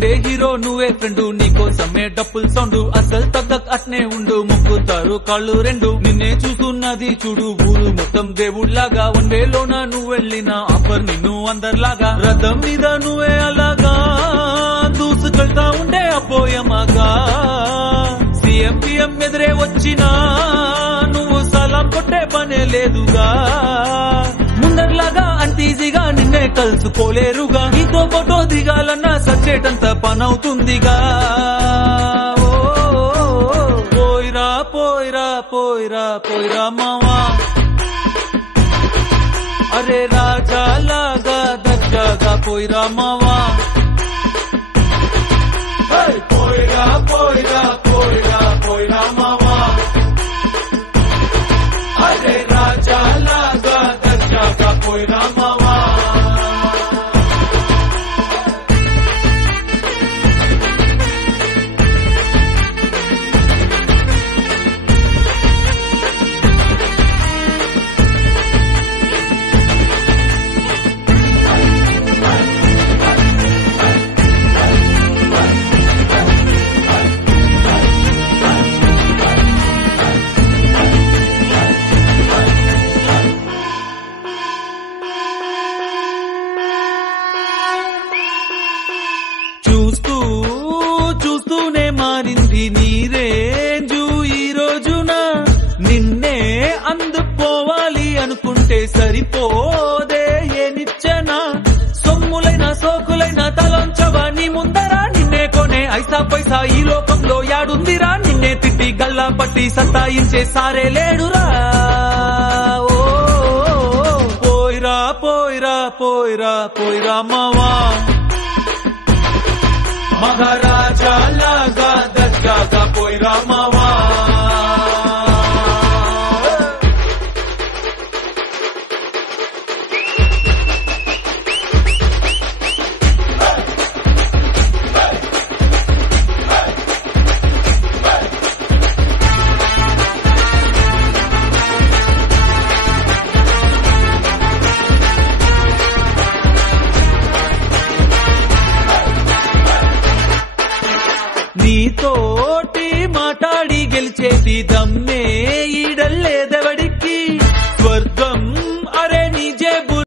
ఉండే హీరో నువ్వే ఫ్రెండు, నీకోసమే డప్పుల్ సౌండ్, అసలు తగ్గక అట్నే ఉండు, ముక్కుతారు కాళ్ళు రెండు, నిన్నే చూస్తున్నది చూడు ఊరు మొత్తం దేవుళ్లాగా, వన్ వేలోన నువ్వు వెళ్ళిన ఆఫర్ నిన్ను అందరిలాగా, రథం మీద నువ్వే అలాగా దూసుకెళ్తా ఉండే అపోయమాగా, సీఎం పిఎం ఎదురే వచ్చినా నువ్వు సలాం కొట్టే పనే లేదుగా, ముందర్లాగా అంత ఈజీగా నిన్నే కలుసుకోలేరుగా, నీతో ఫోటో దిగాలన్నా సచ్చేటంత పనవుతుందిగా, పోయిరా పోయిరా పోయిరా పోయిరా మావా, అరే రాజా లాగా దర్జాగా పోయిరా మావా, పోయిరా పోయిరా పోయిరా పోయిరా మావా, అరే రాజా లాగా దర్జాగా పోయిరా మావా. చూస్తూనే మారింది నీ రేంజు ఈ రోజున, నిన్నే అందుకోవాలి అనుకుంటే సరిపోదే ఏ నిచ్చెన, సొమ్ములైన సోకులైన తలంచవా నీ ముందరా, నిన్నే కొనే ఐసా పైసా ఈ లోకంలో యాడుందిరా, నిన్నే తిట్టి గల్లా పట్టి సత్తాయించే సారే లేడురా, పోయిరా పోయిరా పోయిరా పోయిరా మావా, మహారాజా లాగా దర్జాగా పోయిరా మావా. నీతోటి మాట్లాడి గెలిచేటి దమ్మే